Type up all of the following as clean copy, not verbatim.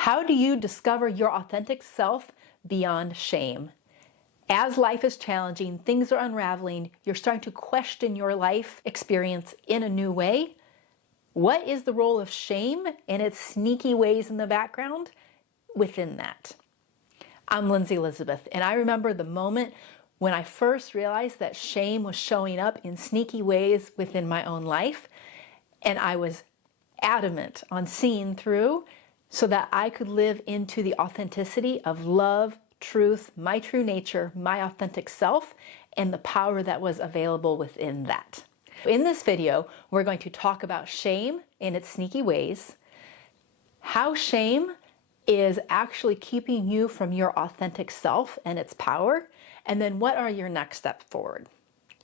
How do you discover your authentic self beyond shame? As life is challenging, things are unraveling, you're starting to question your life experience in a new way. What is the role of shame and its sneaky ways in the background within that? I'm Lindsay Elizabeth, and I remember the moment when I first realized that shame was showing up in sneaky ways within my own life, and I was adamant on seeing through so that I could live into the authenticity of love, truth, my true nature, my authentic self, and the power that was available within that. In this video, we're going to talk about shame in its sneaky ways, how shame is actually keeping you from your authentic self and its power, and then what are your next steps forward.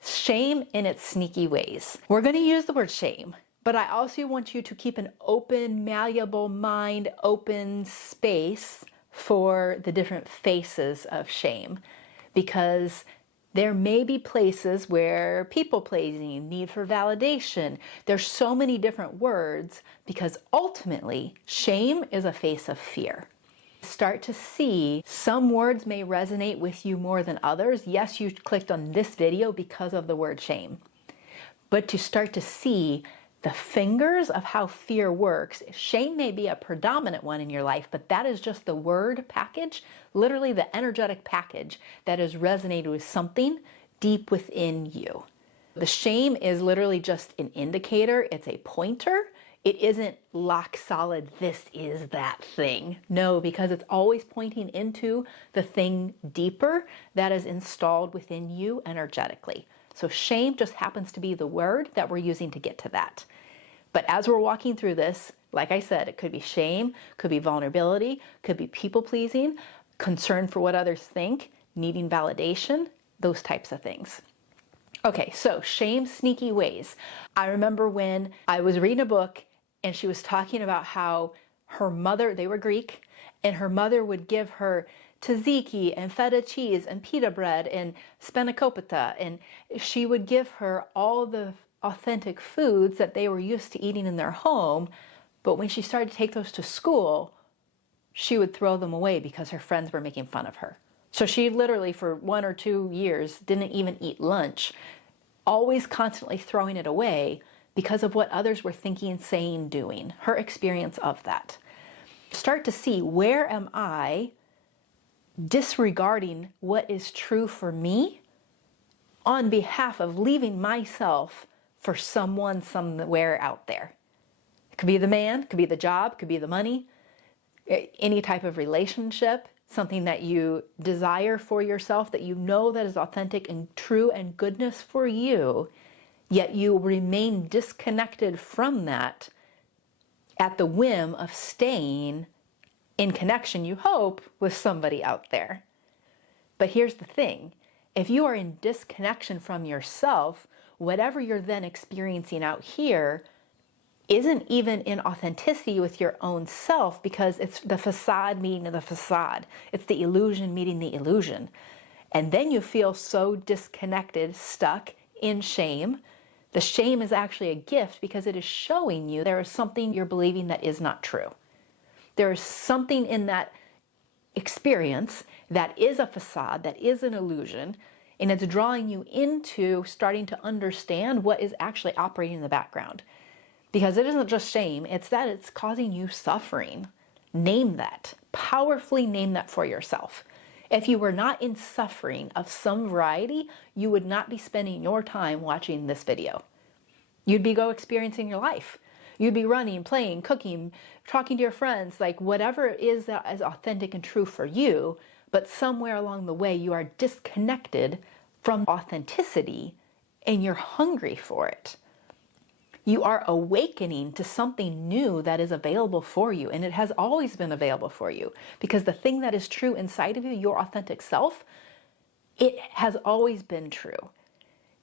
Shame in its sneaky ways. We're going to use the word shame, but I also want you to keep an open, malleable mind, open space for the different faces of shame, because there may be places where people pleasing, need for validation. There's so many different words because ultimately shame is a face of fear. Start to see some words may resonate with you more than others. Yes, you clicked on this video because of the word shame, but to start to see the fingers of how fear works. Shame may be a predominant one in your life, but that is just the word package, literally the energetic package that has resonated with something deep within you. The shame is literally just an indicator. It's a pointer. It isn't lock solid, this is that thing. No, because it's always pointing into the thing deeper that is installed within you energetically. So shame just happens to be the word that we're using to get to that. But as we're walking through this, like I said, it could be shame, could be vulnerability, could be people pleasing, concern for what others think, needing validation, those types of things. Okay, so shame's sneaky ways. I remember when I was reading a book and she was talking about how her mother, they were Greek, and her mother would give her tzatziki and feta cheese and pita bread and spanakopita, and she would give her all the authentic foods that they were used to eating in their home, but when she started to take those to school, she would throw them away because her friends were making fun of her. So she literally for 1 or 2 years didn't even eat lunch, always constantly throwing it away because of what others were thinking, saying, doing, her experience of that. Start to see, where am I disregarding what is true for me on behalf of leaving myself for someone somewhere out there. It could be the man, could be the job, could be the money, any type of relationship, something that you desire for yourself that you know that is authentic and true and goodness for you, yet you remain disconnected from that at the whim of staying in connection, you hope, with somebody out there. But here's the thing. If you are in disconnection from yourself, whatever you're then experiencing out here isn't even in authenticity with your own self, because it's the facade meeting the facade. It's the illusion meeting the illusion. And then you feel so disconnected, stuck in shame. The shame is actually a gift because it is showing you there is something you're believing that is not true. There is something in that experience that is a facade, that is an illusion, and it's drawing you into starting to understand what is actually operating in the background. Because it isn't just shame, it's that it's causing you suffering. Name that. Powerfully name that for yourself. If you were not in suffering of some variety, you would not be spending your time watching this video. You'd be experiencing your life. You'd be running, playing, cooking, talking to your friends, like whatever it is that is authentic and true for you, but somewhere along the way you are disconnected from authenticity and you're hungry for it. You are awakening to something new that is available for you, and it has always been available for you, because the thing that is true inside of you, your authentic self, it has always been true.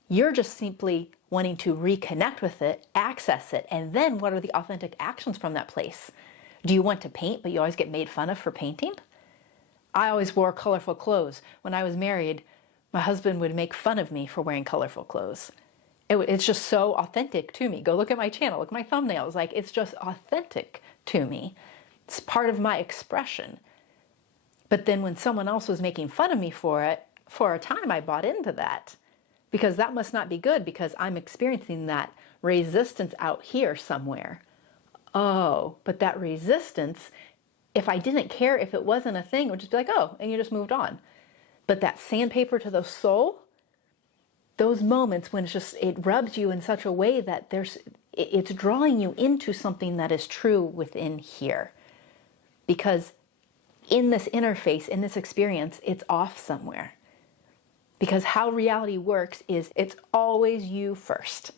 You're just simply wanting to reconnect with it, access it, and then what are the authentic actions from that place? Do you want to paint, but you always get made fun of for painting? I always wore colorful clothes. When I was married, my husband would make fun of me for wearing colorful clothes. It's just so authentic to me. Go look at my channel, look at my thumbnails. Like, it's just authentic to me. It's part of my expression. But then when someone else was making fun of me for it, for a time I bought into that. Because that must not be good, because I'm experiencing that resistance out here somewhere. Oh, but that resistance, if I didn't care, if it wasn't a thing, it would just be like, oh, and you just moved on. But that sandpaper to the soul, those moments when it rubs you in such a way that it's drawing you into something that is true within here. Because in this interface, in this experience, it's off somewhere. Because how reality works is it's always you first.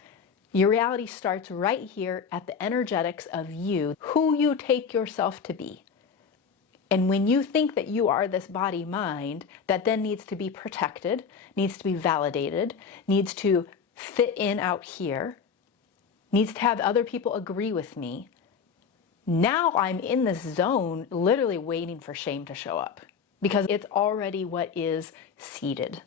Your reality starts right here at the energetics of you, who you take yourself to be. And when you think that you are this body-mind that then needs to be protected, needs to be validated, needs to fit in out here, needs to have other people agree with me, now I'm in this zone literally waiting for shame to show up because it's already what is seated.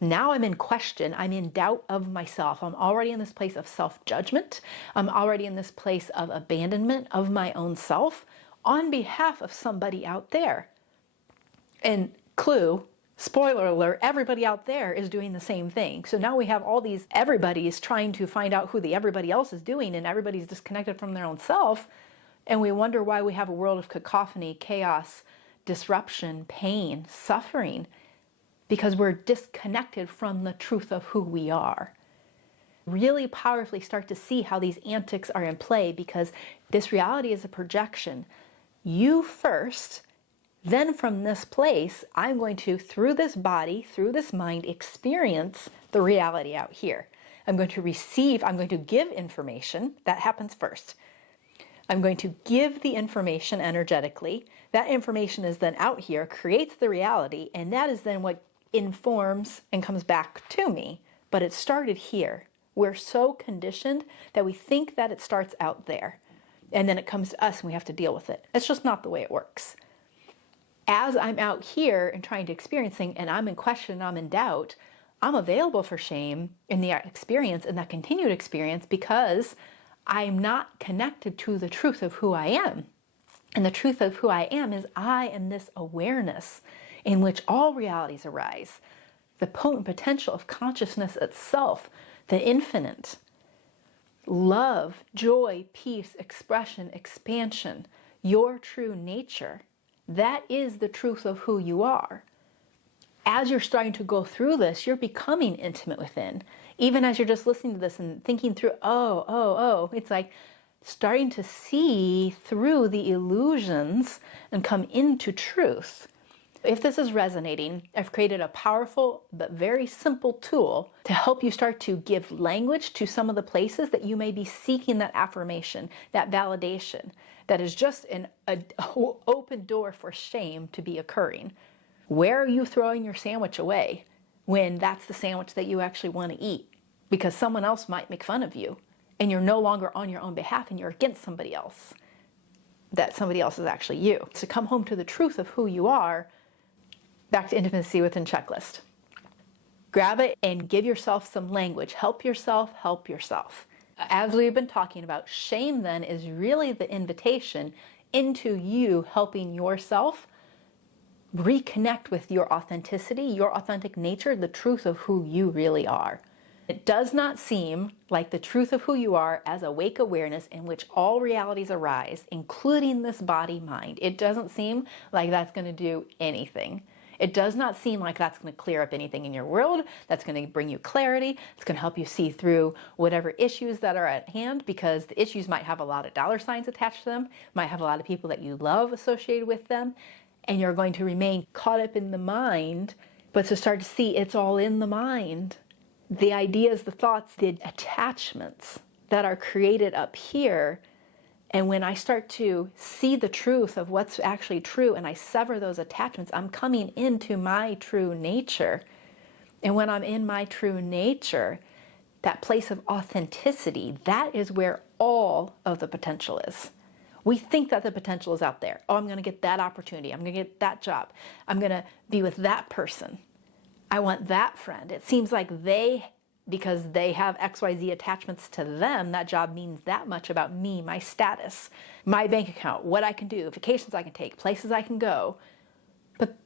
Now I'm in question, I'm in doubt of myself. I'm already in this place of self-judgment. I'm already in this place of abandonment of my own self on behalf of somebody out there. And clue, spoiler alert, everybody out there is doing the same thing. So now we have all these everybody's trying to find out who the everybody else is doing, and everybody's disconnected from their own self. And we wonder why we have a world of cacophony, chaos, disruption, pain, suffering, because we're disconnected from the truth of who we are. Really powerfully start to see how these antics are in play, because this reality is a projection. You first, then from this place, I'm going to, through this body, through this mind, experience the reality out here. I'm going to receive, I'm going to give information. That happens first. I'm going to give the information energetically. That information is then out here, creates the reality, and that is then what informs and comes back to me. But it started here. We're so conditioned that we think that it starts out there, and then it comes to us and we have to deal with it. It's just not the way it works. As I'm out here and trying to experience things, and I'm in question, I'm in doubt, I'm available for shame in the experience, in that continued experience, because I'm not connected to the truth of who I am. And the truth of who I am is I am this awareness in which all realities arise, the potent potential of consciousness itself, the infinite. Love, joy, peace, expression, expansion, your true nature. That is the truth of who you are. As you're starting to go through this, you're becoming intimate within. Even as you're just listening to this and thinking through, it's like starting to see through the illusions and come into truth. If this is resonating, I've created a powerful but very simple tool to help you start to give language to some of the places that you may be seeking that affirmation, that validation, that is just an open door for shame to be occurring. Where are you throwing your sandwich away when that's the sandwich that you actually want to eat? Because someone else might make fun of you and you're no longer on your own behalf and you're against somebody else. That somebody else is actually you. To come home to the truth of who you are, back to intimacy within checklist. Grab it and give yourself some language. Help yourself, help yourself. As we've been talking about, shame then is really the invitation into you helping yourself reconnect with your authenticity, your authentic nature, the truth of who you really are. It does not seem like the truth of who you are as awake awareness in which all realities arise, including this body-mind. It doesn't seem like that's going to do anything. It does not seem like that's going to clear up anything in your world, that's going to bring you clarity, it's going to help you see through whatever issues that are at hand, because the issues might have a lot of dollar signs attached to them, might have a lot of people that you love associated with them, and you're going to remain caught up in the mind, but to start to see it's all in the mind. The ideas, the thoughts, the attachments that are created up here. And when I start to see the truth of what's actually true and I sever those attachments, I'm coming into my true nature. And when I'm in my true nature, that place of authenticity, that is where all of the potential is. We think that the potential is out there. Oh, I'm going to get that opportunity. I'm going to get that job. I'm going to be with that person. I want that friend. It seems like they because they have XYZ attachments to them. That job means that much about me, my status, my bank account, what I can do, vacations I can take, places I can go. But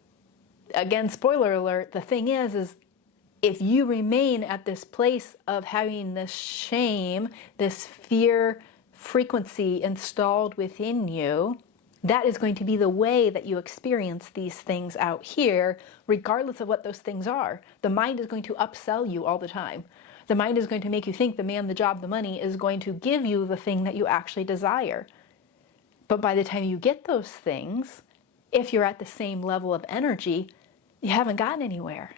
again, spoiler alert, the thing is if you remain at this place of having this shame, this fear frequency installed within you, that is going to be the way that you experience these things out here, regardless of what those things are. The mind is going to upsell you all the time. The mind is going to make you think the man, the job, the money is going to give you the thing that you actually desire. But by the time you get those things, if you're at the same level of energy, you haven't gotten anywhere.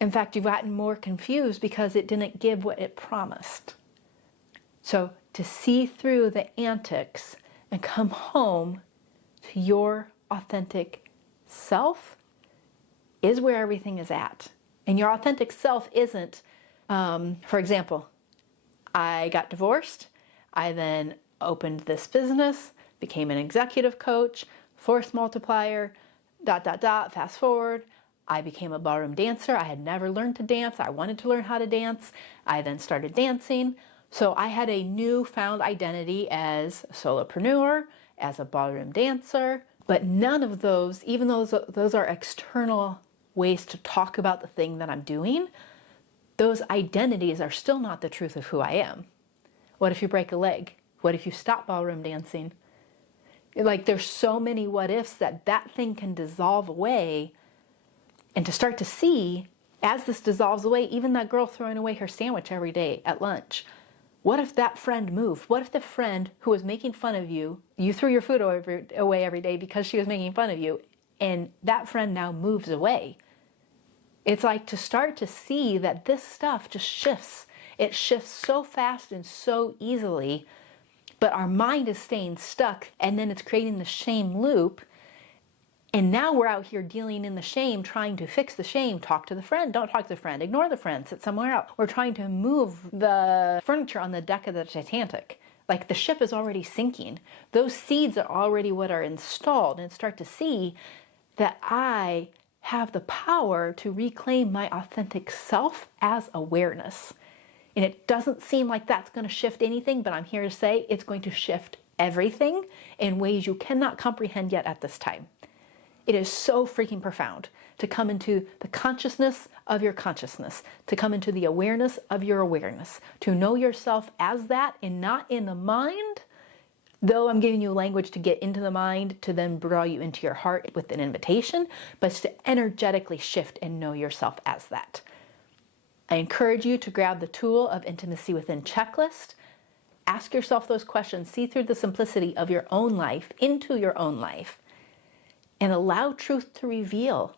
In fact, you've gotten more confused because it didn't give what it promised. So to see through the antics and come home to your authentic self is where everything is at. And your authentic self isn't, for example, I got divorced. I then opened this business, became an executive coach, force multiplier, ... Fast forward. I became a ballroom dancer. I had never learned to dance. I wanted to learn how to dance. I then started dancing. So I had a newfound identity as a solopreneur, as a ballroom dancer, but none of those, even though those are external ways to talk about the thing that I'm doing, those identities are still not the truth of who I am. What if you break a leg? What if you stop ballroom dancing? Like, there's so many what ifs that thing can dissolve away, and to start to see, as this dissolves away, even that girl throwing away her sandwich every day at lunch, what if that friend moved? What if the friend who was making fun of you, you threw your food away every day because she was making fun of you, and that friend now moves away? It's like to start to see that this stuff just shifts. It shifts so fast and so easily, but our mind is staying stuck, and then it's creating the shame loop. And now we're out here dealing in the shame, trying to fix the shame. Talk to the friend, don't talk to the friend, ignore the friend, sit somewhere else. We're trying to move the furniture on the deck of the Titanic. Like, the ship is already sinking. Those seeds are already what are installed, and start to see that I have the power to reclaim my authentic self as awareness. And it doesn't seem like that's going to shift anything, but I'm here to say it's going to shift everything in ways you cannot comprehend yet at this time. It is so freaking profound to come into the consciousness of your consciousness, to come into the awareness of your awareness, to know yourself as that and not in the mind, though I'm giving you language to get into the mind to then draw you into your heart with an invitation, but it's to energetically shift and know yourself as that. I encourage you to grab the tool of Intimacy Within checklist. Ask yourself those questions. See through the simplicity of your own life into your own life. And allow truth to reveal,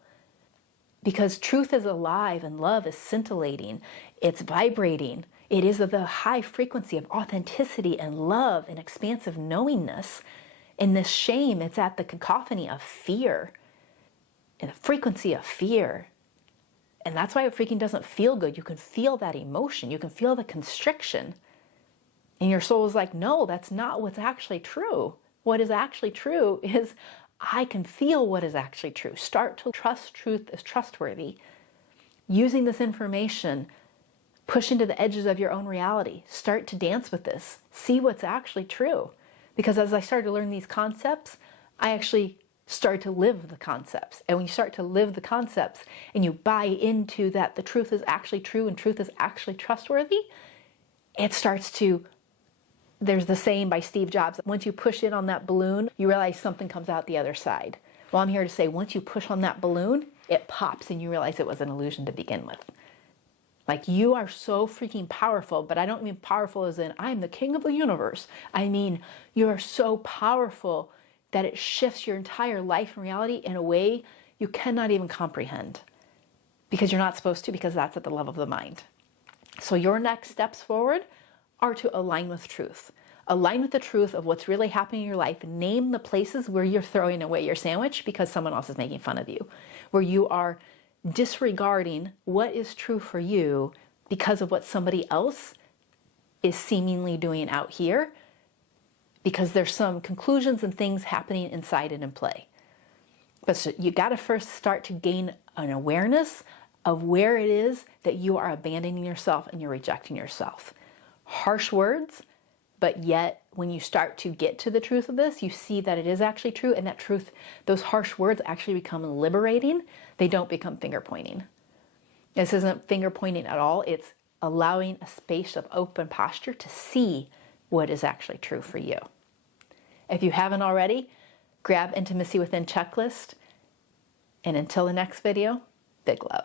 because truth is alive and love is scintillating. It's vibrating. It is of the high frequency of authenticity and love and expansive knowingness. In this shame, it's at the cacophony of fear and the frequency of fear. And that's why it freaking doesn't feel good. You can feel that emotion. You can feel the constriction. And your soul is like, no, that's not what's actually true. What is actually true is I can feel what is actually true. Start to trust truth as trustworthy. Using this information, push into the edges of your own reality. Start to dance with this. See what's actually true. Because as I started to learn these concepts, I actually started to live the concepts. And when you start to live the concepts and you buy into that the truth is actually true and truth is actually trustworthy, it starts to, there's the saying by Steve Jobs, once you push in on that balloon, you realize something comes out the other side. Well, I'm here to say, once you push on that balloon, it pops and you realize it was an illusion to begin with. Like, you are so freaking powerful, but I don't mean powerful as in, I'm the king of the universe. I mean, you are so powerful that it shifts your entire life and reality in a way you cannot even comprehend. Because you're not supposed to, because that's at the level of the mind. So your next steps forward are to align with truth. Align with the truth of what's really happening in your life. Name the places where you're throwing away your sandwich because someone else is making fun of you. Where you are disregarding what is true for you because of what somebody else is seemingly doing out here, because there's some conclusions and things happening inside and in play. But so you got to first start to gain an awareness of where it is that you are abandoning yourself and you're rejecting yourself. Harsh words, but yet when you start to get to the truth of this, you see that it is actually true, and that truth, those harsh words actually become liberating. They don't become finger pointing. This isn't finger pointing at all. It's allowing a space of open posture to see what is actually true for you. If you haven't already, grab Intimacy Within checklist. And until the next video, big love.